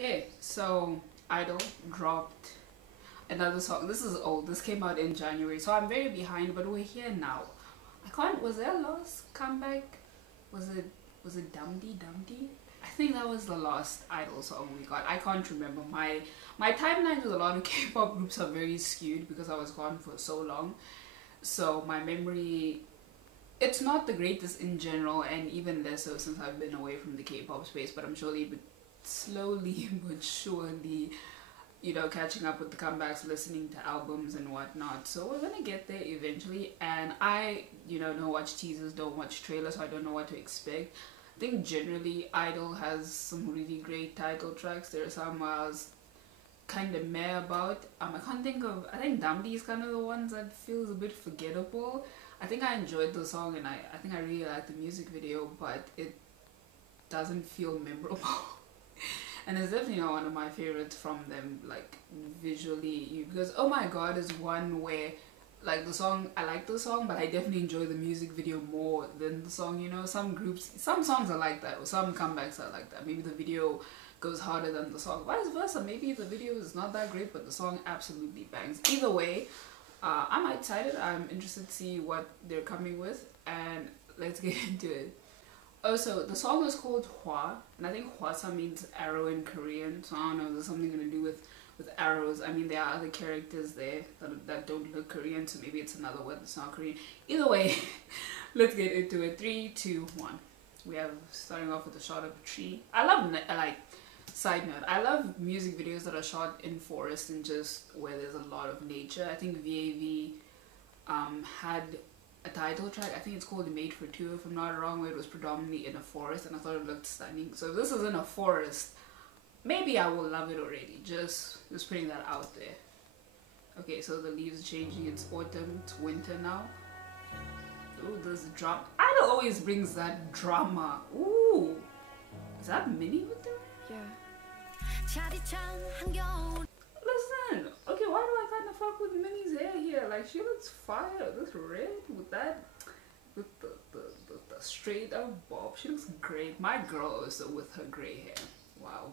Okay, so I-DLE dropped another song. This is old. This came out in January, so I'm very behind, but we're here now. I can't. Was there a last comeback? Was it Dumpty Dumpty? I think that was the last I-DLE song we got. I can't remember. My timelines with a lot of K-pop groups are very skewed because I was gone for so long. So my memory, it's not the greatest in general, and even less so since I've been away from the K-pop space. But I'm slowly but surely, you know, catching up with the comebacks, listening to albums and whatnot. So we're gonna get there eventually. And I, don't watch teasers, don't watch trailers, so I don't know what to expect. I think generally I-DLE has some really great title tracks. There are some I was kind of meh about. I can't think of. I think Dumpty is kind of the ones that feels a bit forgettable. I think I enjoyed the song and I think I really liked the music video, but it doesn't feel memorable. And it's definitely not one of my favorites from them, like visually, because Oh My God is one where, like, the song, I like the song, but I definitely enjoy the music video more than the song. Some groups, some songs are like that, or some comebacks are like that. Maybe the video goes harder than the song, vice versa. Maybe the video is not that great, but the song absolutely bangs. Either way, I'm excited. I'm interested to see what they're coming with, and let's get into it. Also, the song is called Hwaa, and I think Hwasa means arrow in Korean, so I don't know if there's something to do with arrows. I mean, there are other characters there that don't look Korean, so maybe it's another word that's not Korean. Either way, let's get into it. 3, 2, 1. We have, starting off with a shot of a tree. I love, side note, I love music videos that are shot in forest and just where there's a lot of nature. I think VAV had a title track, I think it's called Made for Two if I'm not wrong, where it was predominantly in a forest, and I thought it looked stunning. So if this is in a forest, maybe I will love it already. Just putting that out there. Okay, so the leaves are changing. It's autumn, it's winter now. Ooh, this drama. I-DLE always brings that drama. Ooh, is that Minnie with them? Yeah. Listen, okay, why do I kind of fuck with Minnie's hair here? Like, she looks fire. This red with that, with the straight up bob, she looks great. My girl is with her gray hair. Wow,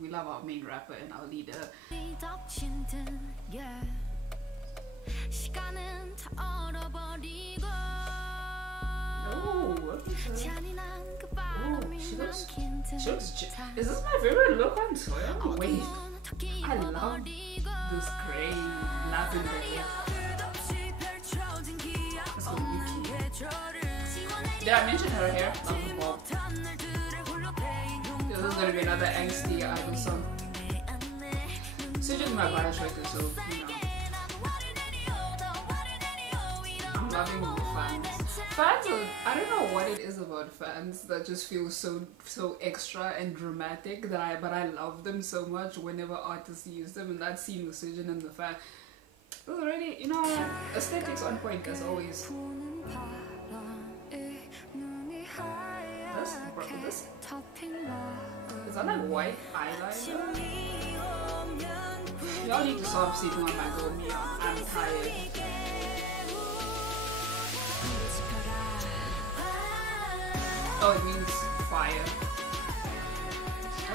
we love our main rapper and our leader. Oh, what is that? Oh, she looks. Is this my favorite look on Soyeon? Wait, I love this gray lavender hair. That's so cute. Did I mention her hair? Love the bob. This is gonna be another angsty I-DLE song. Sujeon's my bias writer, so I'm loving the fans. Fans are, I don't know what it is about fans that just feel so extra and dramatic but I love them so much whenever artists use them, and that scene with Sujeon and the fan. It was already, aesthetics on point as always. This is that like white eyeliner? Y'all need to stop sleeping on my girl Minnie. I'm tired. Oh, it means fire.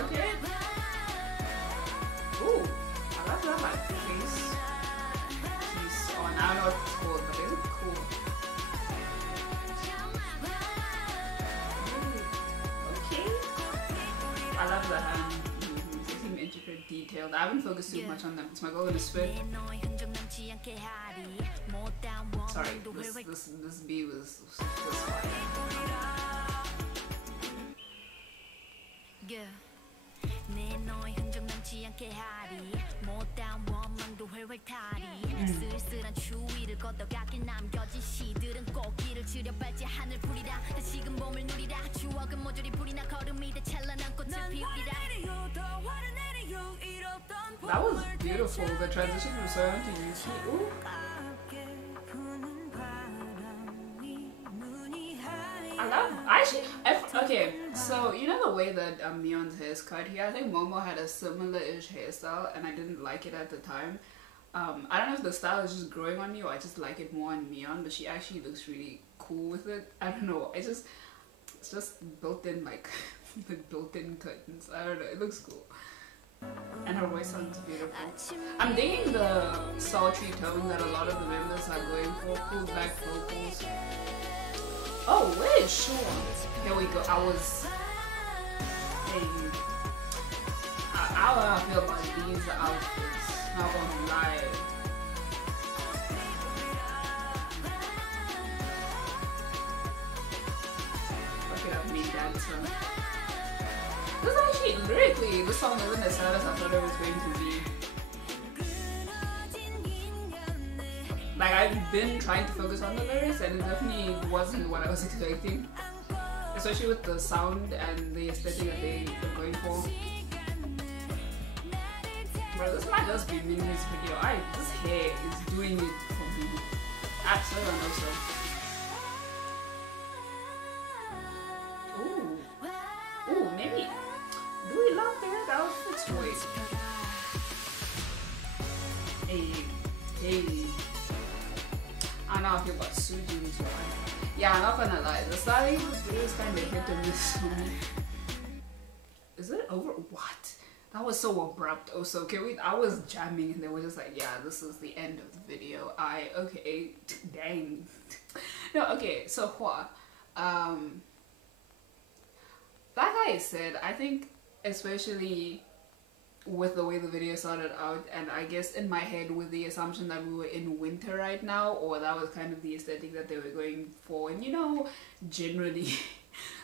Okay. Ooh, I love that like face on. I don't know what it's called, but they look cool. Okay. I love the hand movements. They seem intricate, detailed. I haven't focused too much on them. It's my goal to spit. Sorry, this B was fire. That was beautiful, the transition from Soyeon to Yuki. Ooh. Okay, so you know the way that Myeon's hair is cut here? I think Momo had a similar-ish hairstyle and I didn't like it at the time. I don't know if the style is just growing on me or I just like it more on Myeon, but she actually looks really cool with it. I don't know, it's just built in, like, built-in curtains. I don't know, it looks cool. And her voice sounds beautiful. I'm digging the sultry tone that a lot of the members are going for. Cool back vocals. Oh, wait, sure. Here we go. I was saying, how I feel about these outfits. Not gonna lie. Look it up, me dancer. This actually, lyrically, this song isn't as sad as I thought it was going to be. Like, I've been trying to focus on the lyrics and it definitely wasn't what I was expecting. Especially with the sound and the aesthetic that they were going for. Bro, this might just be Minnie's video. This hair is doing it for me. Absolutely, I know so. Ooh, maybe. Do we love the red outfits? Wait. Hey. I know I feel about Soojin's one. Yeah, I'm not gonna lie. The styling of this video is kind of hit or miss for me. Is it over? What? That was so abrupt. Oh, so can we? I was jamming and they were just like, yeah, this is the end of the video. Okay, dang. No, okay. So Hwaa, like I said, I think especially with the way the video started out, and I guess in my head with the assumption that we were in winter right now, or that was kind of the aesthetic that they were going for. And you know, generally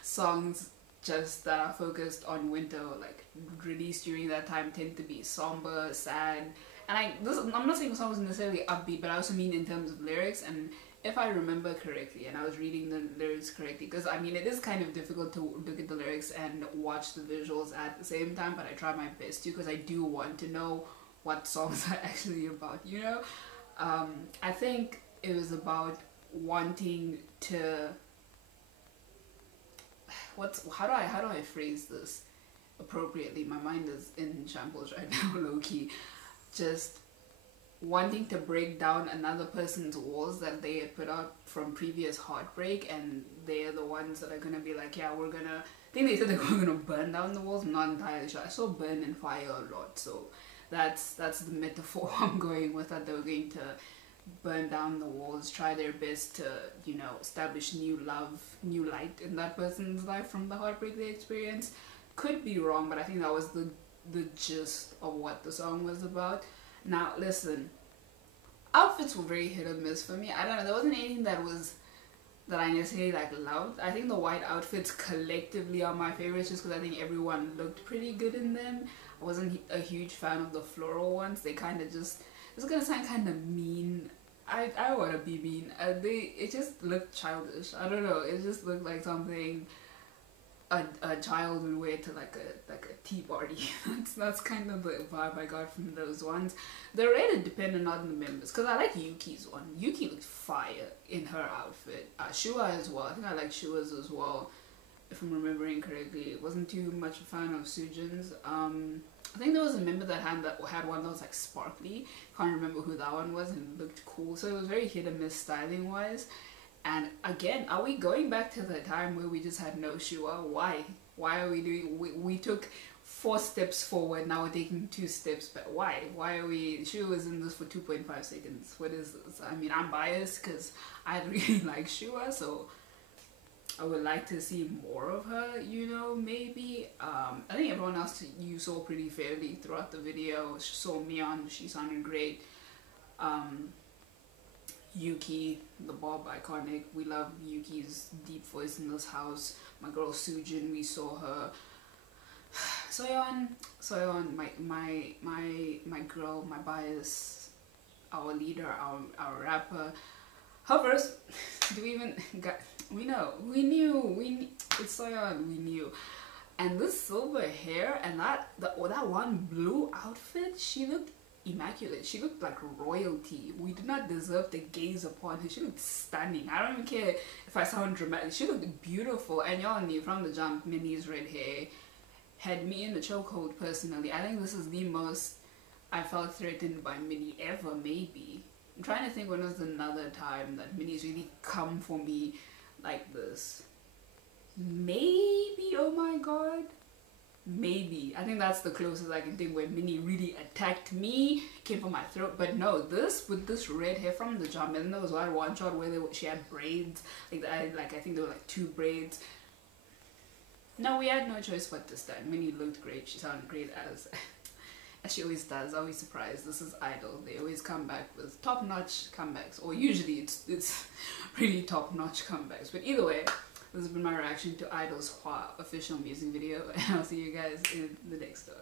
songs just that are focused on winter, like released during that time, tend to be somber, sad. And I'm not saying the song was necessarily upbeat, but I also mean in terms of lyrics. And if I remember correctly, and I was reading the lyrics correctly, because I mean it is kind of difficult to look at the lyrics and watch the visuals at the same time, but I try my best to, because I do want to know what songs are actually about, you know. I think it was about wanting to, how do I phrase this appropriately? My mind is in shambles right now, low-key. Just wanting to break down another person's walls that they had put out from previous heartbreak, and they're the ones that are gonna be like, yeah, we're gonna, I think they said they were gonna burn down the walls. I'm not entirely sure. I saw burn and fire a lot, so that's the metaphor I'm going with, that they were going to burn down the walls, try their best to, you know, establish new love, new light in that person's life from the heartbreak they experienced. Could be wrong, but I think that was the gist of what the song was about. Now listen, outfits were very hit or miss for me. I don't know, there wasn't anything that I necessarily like loved. I think the white outfits collectively are my favorites, just because I think everyone looked pretty good in them. I wasn't a huge fan of the floral ones. They kind of just, it's gonna sound kind of mean. I want to be mean. It just looked childish. I don't know. It just looked like something a child would wear to like a tea party. that's kind of the vibe I got from those ones. The red depended on the members, because I like Yuki's one. Yuki looked fire in her outfit. Hwaa as well. I think I like Hwaa's as well, if I'm remembering correctly. Wasn't too much a fan of Soojin's. I think there was a member that had one that was like sparkly. Can't remember who that one was, and it looked cool. So it was very hit and miss styling wise. And again, are we going back to the time where we just had no Hwaa? Why are we doing? We took 4 steps forward. Now we're taking 2 steps back. Why? Why are we? Hwaa was in this for 2.5 seconds. What is this? I mean, I'm biased because I really like Hwaa, so I would like to see more of her, you know, maybe. I think everyone else you saw pretty fairly throughout the video. Saw Mion, she sounded great. Yuki, the Bob iconic. We love Yuki's deep voice in this house. My girl Soojin, we saw her. Soyeon, my girl, my bias, our leader, our rapper. Her verse, do we even got? We knew, it's Soyeon, we knew. And this silver hair and that one blue outfit, she looked immaculate. She looked like royalty. We did not deserve to gaze upon her. She looked stunning. I don't even care if I sound dramatic. She looked beautiful. And y'all knew from the jump, Minnie's red hair had me in the chokehold personally. I think this is the most I felt threatened by Minnie ever, maybe. I'm trying to think when was another time that Minnie's really come for me like this. Maybe, oh my god, maybe. I think that's the closest I can think where Minnie really attacked me, came for my throat. But no, this with this red hair from the jump, and there was one shot where she had braids, like I think there were like 2 braids. No, we had no choice but this time. Minnie looked great. She sounded great as she always does. Always surprised. This is I-DLE. They always come back with top-notch comebacks, or usually it's really top-notch comebacks. But either way, this has been my reaction to I-DLE's Hwaa official music video, and I'll see you guys in the next one.